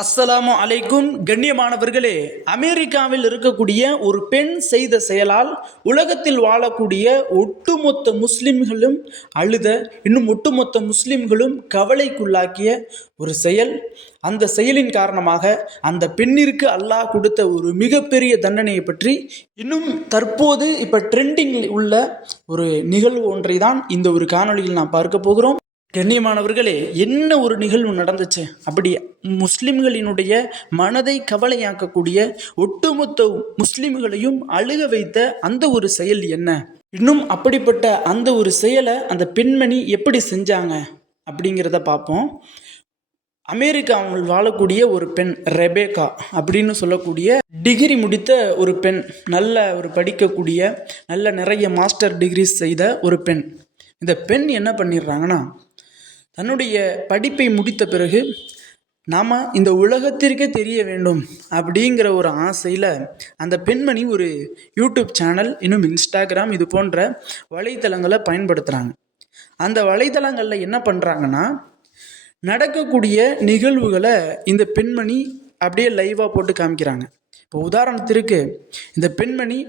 அஸ்ஸலாமு அலைக்கும். கண்ணியமானவர்களே, அமெரிக்காவில் இருக்கக்கூடிய ஒரு பெண் செய்த செயலால் உலகத்தில் வாழக்கூடிய ஒட்டுமொத்த முஸ்லிம்களும் இன்னும் ஒட்டுமொத்த முஸ்லிம்களும் கவலைக்குள்ளாக்கிய ஒரு செயல். அந்த செயலின் காரணமாக அந்த பெண்ணிற்கு அல்லாஹ் கொடுத்த ஒரு மிகப்பெரிய தண்டனையை பற்றி இன்னும் தற்போது இப்போ ட்ரெண்டிங் உள்ள ஒரு நிகழ்வு ஒன்றை தான் இந்த ஒரு காணொளியில் நான் பார்க்க போகிறோம். கண்ணியமானவர்களே, என்ன ஒரு நிகழ்வு நடந்துச்சு? அப்படி முஸ்லிம்களினுடைய மனதை கவலையாக்கக்கூடிய ஒட்டுமொத்த முஸ்லிம்களையும் அழுக வைத்த அந்த ஒரு செயல் என்ன? இன்னும் அப்படிப்பட்ட அந்த ஒரு செயலை அந்த பெண்மணி எப்படி செஞ்சாங்க அப்படிங்கிறத பார்ப்போம். அமெரிக்காவில் வாழக்கூடிய ஒரு பெண் ரெபேக்கா அப்படின்னு சொல்லக்கூடிய டிகிரி முடித்த ஒரு பெண், நல்ல ஒரு படிக்கக்கூடிய, நல்ல நிறைய மாஸ்டர் டிகிரிஸ் செய்த ஒரு பெண். இந்த பெண் என்ன பண்ணிடுறாங்கன்னா, தன்னுடைய படிப்பை முடித்த பிறகு நாம் இந்த உலகத்திற்கே தெரிய வேண்டும் அப்படிங்கிற ஒரு ஆசையில் அந்த பெண்மணி ஒரு யூடியூப் சேனல், இன்னும் இன்ஸ்டாகிராம், இது போன்ற வலைத்தளங்களை பயன்படுத்துகிறாங்க. அந்த வலைத்தளங்களில் என்ன பண்ணுறாங்கன்னா, நடக்கக்கூடிய நிகழ்வுகளை இந்த பெண்மணி அப்படியே லைவாக போட்டு காமிக்கிறாங்க. இப்போ உதாரணத்திற்கு இந்த பெண்மணி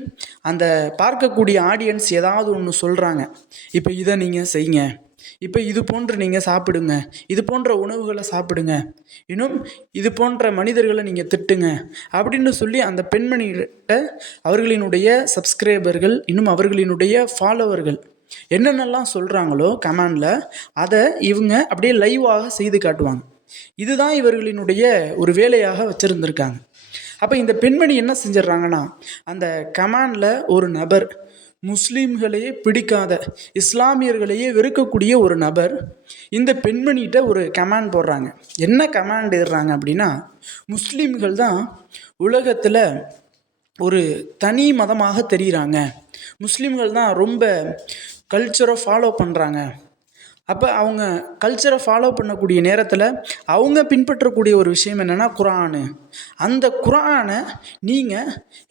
அந்த பார்க்கக்கூடிய ஆடியன்ஸ் ஏதாவது ஒன்று சொல்கிறாங்க, இப்போ இதை நீங்கள் செய்யுங்க, இப்போ இது போன்று நீங்கள் சாப்பிடுங்க, இது போன்ற உணவுகளை சாப்பிடுங்க, இன்னும் இது போன்ற மனிதர்களை நீங்கள் திட்டுங்க அப்படின்னு சொல்லி அந்த பெண்மணிகிட்ட அவர்களினுடைய சப்ஸ்கிரைபர்கள், இன்னும் அவர்களினுடைய ஃபாலோவர்கள் என்னென்னலாம் சொல்கிறாங்களோ கமெண்டில், அதை இவங்க அப்படியே லைவாக செய்து காட்டுவாங்க. இதுதான் இவர்களினுடைய ஒரு வேலையாக வச்சுருந்துருக்காங்க. அப்போ இந்த பெண்மணி என்ன செஞ்சிடறாங்கன்னா, அந்த கமெண்டில் ஒரு நபர், முஸ்லீம்களையே பிடிக்காத, இஸ்லாமியர்களையே வெறுக்கக்கூடிய ஒரு நபர் இந்த பெண்மணிகிட்ட ஒரு கமெண்ட் போடுறாங்க. என்ன கமெண்ட் இடுறாங்க அப்படின்னா, முஸ்லீம்கள் தான் உலகத்தில் ஒரு தனி மதமாக தெரிகிறாங்க, முஸ்லீம்கள் தான் ரொம்ப கல்ச்சரை ஃபாலோ பண்ணுறாங்க. அப்போ அவங்க கல்ச்சரை ஃபாலோ பண்ணக்கூடிய நேரத்தில் அவங்க பின்பற்றக்கூடிய ஒரு விஷயம் என்னென்னா குர்ஆனு. அந்த குர்ஆனை நீங்கள்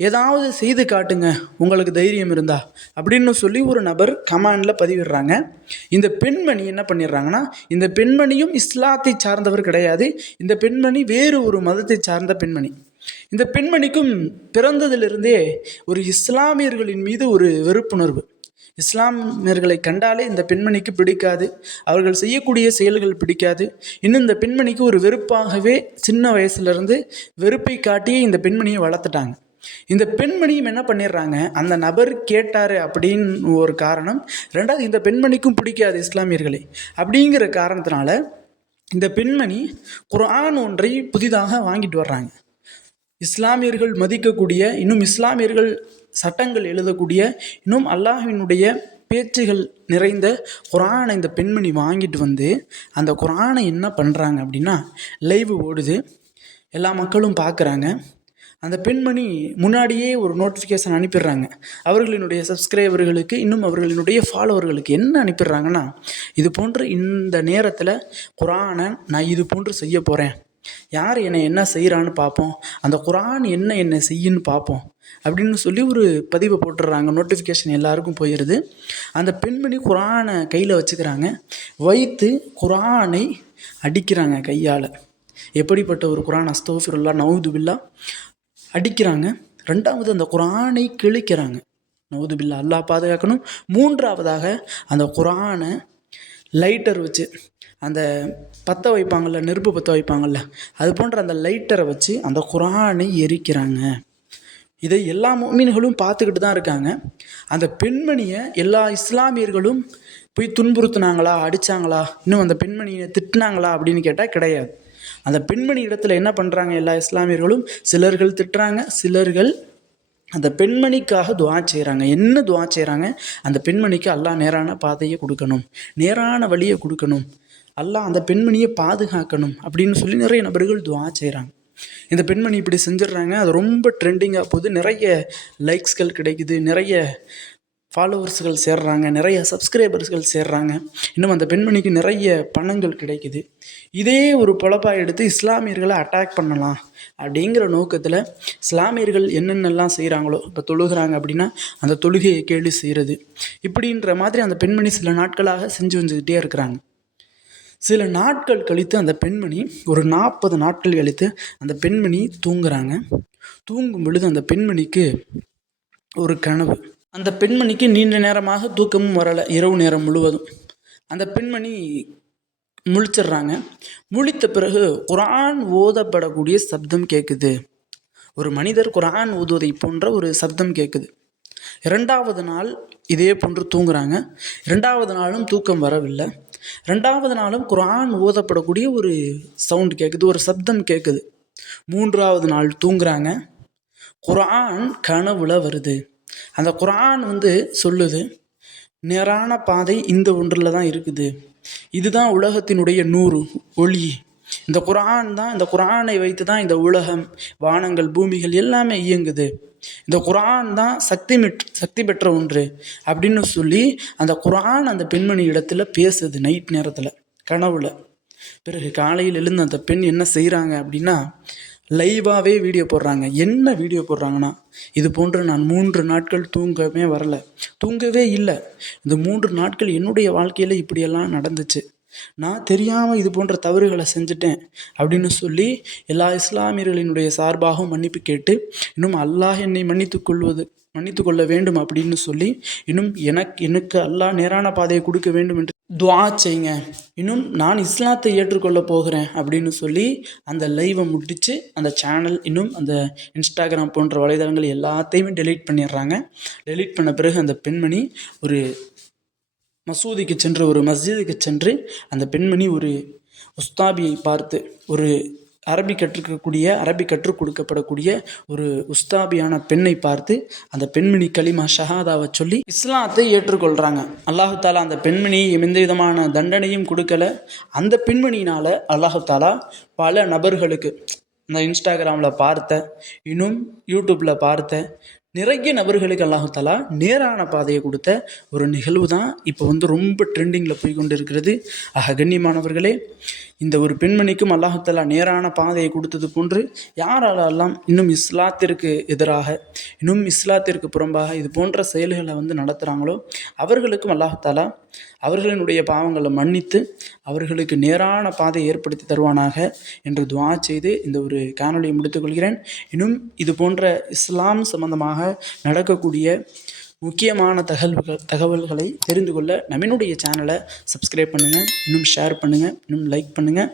ஏதாவது செய்து காட்டுங்க உங்களுக்கு தைரியம் இருந்தா அப்படின்னு சொல்லி ஒரு நபர் கமெண்டில் பதிவிடுறாங்க. இந்த பெண்மணி என்ன பண்ணிடுறாங்கன்னா, இந்த பெண்மணியும் இஸ்லாத்தை சார்ந்தவர் கிடையாது, இந்த பெண்மணி வேறு ஒரு மதத்தை சார்ந்த பெண்மணி. இந்த பெண்மணிக்கும் பிறந்ததிலிருந்தே ஒரு இஸ்லாமியர்களின் மீது ஒரு வெறுப்புணர்வு. இஸ்லாமியர்களை கண்டாலே இந்த பெண்மணிக்கு பிடிக்காது, அவர்கள் செய்யக்கூடிய செயல்கள் பிடிக்காது. இன்னும் இந்த பெண்மணிக்கு ஒரு வெறுப்பாகவே சின்ன வயசுலேருந்து வெறுப்பை காட்டியே இந்த பெண்மணியை வளர்த்துட்டாங்க. இந்த பெண்மணியும் என்ன பண்ணிடுறாங்க, அந்த நபர் கேட்டார் அப்படின்னு ஒரு காரணம், ரெண்டாவது இந்த பெண்மணிக்கும் பிடிக்காது இஸ்லாமியர்களை அப்படிங்கிற காரணத்தினால இந்த பெண்மணி குர்ஆன் ஒன்றை புதிதாக வாங்கிட்டு வர்றாங்க. இஸ்லாமியர்கள் மதிக்கக்கூடிய, இன்னும் இஸ்லாமியர்கள் சட்டங்கள் எழுதக்கூடிய, இன்னும் அல்லாஹ்வினுடைய பேச்சுகள் நிறைந்த குர்ஆனை இந்த பெண்மணி வாங்கிட்டு வந்து அந்த குர்ஆனை என்ன பண்ணுறாங்க அப்படின்னா, லைவ் ஓடுது, எல்லா மக்களும் பார்க்குறாங்க. அந்த பெண்மணி முன்னாடியே ஒரு நோட்டிஃபிகேஷன் அனுப்பிடுறாங்க அவர்களினுடைய சப்ஸ்கிரைபர்களுக்கு, இன்னும் அவர்களினுடைய ஃபாலோவர்களுக்கு. என்ன அனுப்பிடுறாங்கன்னா, இது போன்று இந்த நேரத்தில் குர்ஆனை நான் இது போன்று செய்ய போகிறேன், யார் என்னை என்ன செய்கிறான்னு பார்ப்போம், அந்த குர்ஆன் என்ன செய்யுன்னு பார்ப்போம் அப்படின்னு சொல்லி ஒரு பதிவை போட்டுடுறாங்க. நோட்டிஃபிகேஷன் எல்லாருக்கும் போயிடுது. அந்த பெண்மணி குர்ஆனை கையில் வச்சுக்கிறாங்க, வைத்து குர்ஆனை அடிக்கிறாங்க கையால். எப்படிப்பட்ட ஒரு குர்ஆன்! அஸ்தக்ஃபிருல்லா, நவுதுபில்லா, அடிக்கிறாங்க. ரெண்டாவது அந்த குர்ஆனை கிழிக்கிறாங்க. நவுதுபில்லா, அல்லாஹ் பாதுகாக்கணும். மூன்றாவதாக அந்த குர்ஆனை லைட்டர் வச்சு, அந்த பற்ற வைப்பாங்கள்ல, நெருப்பு பற்ற வைப்பாங்கள்ல, அது போன்ற அந்த லைட்டரை வச்சு அந்த குர்ஆனை எரிக்கிறாங்க. இதை எல்லா முஃமின்களும் பார்த்துக்கிட்டு தான் இருக்காங்க. அந்த பெண்மணியை எல்லா இஸ்லாமியர்களும் போய் துன்புறுத்துனாங்களா, அடித்தாங்களா, இன்னும் அந்த பெண்மணியை திட்டினாங்களா அப்படின்னு கேட்டால் கிடையாது. அந்த பெண்மணி இடத்துல என்ன பண்ணுறாங்க எல்லா இஸ்லாமியர்களும், சிலர்கள் திட்டுறாங்க, சிலர்கள் அந்த பெண்மணிக்காக துஆ செய்கிறாங்க. என்ன துஆ செய்கிறாங்க, அந்த பெண்மணிக்கு அல்லாஹ் நேரான பாதையை கொடுக்கணும், நேரான வழியை கொடுக்கணும், அல்லாஹ் அந்த பெண்மணியை பாதுகாக்கணும் அப்படின்னு சொல்லி நிறைய நபர்கள் துஆ செய்கிறாங்க. இந்த பெண்மணி இப்படி செஞ்சிடுறாங்க. அது ரொம்ப ட்ரெண்டிங்காக போகுது, நிறைய லைக்ஸ்கள் கிடைக்குது, நிறைய ஃபாலோவர்ஸ்கள் சேர்றாங்க, நிறைய சப்ஸ்கிரைபர்ஸ்கள் சேர்றாங்க, இன்னும் அந்த பெண்மணிக்கு நிறைய பணங்கள் கிடைக்குது. இதே ஒரு பொழப்பாக எடுத்து இஸ்லாமியர்களை அட்டாக் பண்ணலாம் அப்படிங்கிற நோக்கத்தில் இஸ்லாமியர்கள் என்னென்னலாம் செய்கிறாங்களோ, இப்போ தொழுகிறாங்க அப்படின்னா அந்த தொழுகையை கேள்வி செய்கிறது, இப்படின்ற மாதிரி அந்த பெண்மணி சில நாட்களாக செஞ்சு வந்துக்கிட்டே இருக்கிறாங்க. சில நாட்கள் கழித்து அந்த பெண்மணி, ஒரு 40 நாட்கள் கழித்து அந்த பெண்மணி தூங்குறாங்க. தூங்கும் பொழுது அந்த பெண்மணிக்கு ஒரு கனவு. அந்த பெண்மணிக்கு நீண்ட நேரமாக தூக்கமும் வரலை, இரவு நேரம் முழுவதும். அந்த பெண்மணி முழிச்சிடுறாங்க. முழித்த பிறகு குர்ஆன் ஓதப்படக்கூடிய சப்தம் கேட்குது. ஒரு மனிதர் குர்ஆன் ஓதுவதை போன்ற ஒரு சப்தம் கேட்குது. 2வது நாள் இதே போன்று தூங்குறாங்க. 2வது நாளும் தூக்கம் வரவில்லை. 2வது நாளும் குர்ஆன் ஓதப்படக்கூடிய ஒரு சவுண்ட் கேட்குது, ஒரு சப்தம் கேட்குது. 3வது நாள் தூங்குறாங்க. குர்ஆன் கனவுல வருது. அந்த குர்ஆன் சொல்லுது, நேரான பாதை இந்த ஒன்றில் தான் இருக்குது. இதுதான் உலகத்தினுடைய நூறு ஒளி. இந்த குர்ஆனை வைத்து தான் இந்த உலகம், வானங்கள், பூமிகள் எல்லாமே இயங்குது. இந்த குர்ஆன் தான் சக்தி பெற்ற ஒன்று அப்படின்னு சொல்லி அந்த குர்ஆன் அந்த பெண்மணி இடத்துல பேசுது நைட் நேரத்தில், கனவுல. பிறகு காலையில் எழுந்து அந்த பெண் என்ன செய்கிறாங்க அப்படின்னா, லைவாகவே வீடியோ போடுறாங்க. என்ன வீடியோ போடுறாங்கன்னா, இது போன்று நான் 3 நாட்கள் தூங்கவே இல்லை. இந்த 3 நாட்கள் என்னுடைய வாழ்க்கையில் இப்படியெல்லாம் நடந்துச்சு. நான் தெரியாமல் இது போன்ற தவறுகளை செஞ்சுட்டேன் அப்படின்னு சொல்லி எல்லா இஸ்லாமியர்களினுடைய சார்பாகவும் மன்னிப்பு கேட்டு, இன்னும் அல்லாஹ் என்னை மன்னித்து கொள்ள வேண்டும் அப்படின்னு சொல்லி, இன்னும் எனக்கு அல்லாஹ் நேரான பாதையை கொடுக்க வேண்டும் என்று துஆ செய்யுங்க, இன்னும் நான் இஸ்லாத்தை ஏற்றுக்கொள்ள போகிறேன் அப்படின்னு சொல்லி அந்த லைவை முடித்து அந்த சேனல், இன்னும் அந்த இன்ஸ்டாகிராம் போன்ற வலைதளங்கள் எல்லாத்தையுமே டெலீட் பண்ணிடுறாங்க. டெலீட் பண்ண பிறகு அந்த பெண்மணி ஒரு ஒரு மஸ்ஜிதுக்கு சென்று அந்த பெண்மணி ஒரு உஸ்தாபியை பார்த்து, ஒரு அரபி கற்றுக் கொடுக்கப்படக்கூடிய ஒரு உஸ்தாபியான பெண்ணை பார்த்து அந்த பெண்மணி கலிமா ஷஹாதாவை சொல்லி இஸ்லாத்தை ஏற்றுக்கொள்கிறாங்க. அல்லாஹு தாலா அந்த பெண்மணி எந்த விதமான தண்டனையும் கொடுக்கல. அந்த பெண்மணியினால் அல்லாஹு தாலா பல நபர்களுக்கு, இந்த இன்ஸ்டாகிராமில் பார்த்த, இன்னும் யூடியூப்பில் பார்த்த நிறைய நபர்களுக்கு அல்லாஹு தாலா நேரான பாதையை கொடுத்த ஒரு நிகழ்வு தான் இப்போ ரொம்ப ட்ரெண்டிங்கில் போய் கொண்டு இருக்கிறது. கண்ணியமானவர்களே, இந்த ஒரு பெண்மணிக்கும் அல்லாஹு தாலா நேரான பாதையை கொடுத்தது போன்று யாரெல்லாம் இன்னும் இஸ்லாத்திற்கு எதிராக, இன்னும் இஸ்லாத்திற்கு புறம்பாக இது போன்ற செயல்களை நடத்துகிறாங்களோ அவர்களுக்கும் அல்லாஹு தாலா அவர்களினுடைய பாவங்களை மன்னித்து அவர்களுக்கு நேரான பாதையை ஏற்படுத்தி தருவானாக என்று துஆ செய்து இந்த ஒரு காணொலியை முடித்துக்கொள்கிறேன். இன்னும் இது போன்ற இஸ்லாம் சம்பந்தமாக நடக்கக்கூடிய முக்கியமான தகவல்களை தெரிந்து கொள்ள நம்மளுடைய சேனலை சப்ஸ்கிரைப் பண்ணுங்கள், இன்னும் ஷேர் பண்ணுங்கள், இன்னும் லைக் பண்ணுங்கள்.